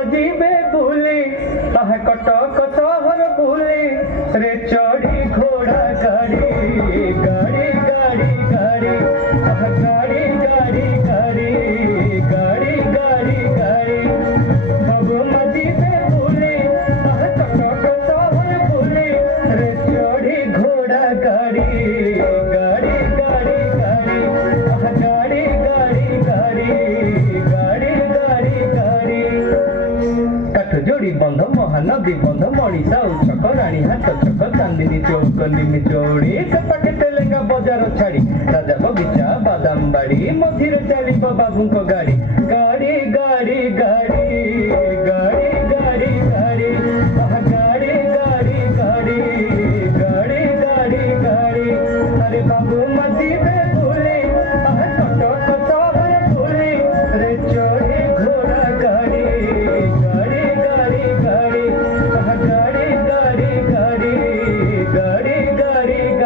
मजीबे भूली आह कटक सहर भूली रे चढ़ी घोड़ा गाड़ी गाड़ी गाड़ी गाड़ी आह गाड़ी गाड़ी गाड़ी गाड़ी गाड़ी गाड़ी सब मजीबे भूली आह कटक सहर भूली रे चढ़ी घोड़ा गाड़ी गाड़ी गाड़ी गाड़ी आह गाड़ी गाड़ी गाड़ी गाड़ी गाड़ी गाड़ी काठ जोड़ी बंध महानदी बंध मणिसा छक राणी हाथ छक चांदिनी चौक निमी चौड़ी सेपटे तेलेंगा बजार छाड़ी राजा बगीचा बादाम बाड़ी मझिरे चलिब बाबूंक गाड़ी गाड़ी गाड़ी गाड़ी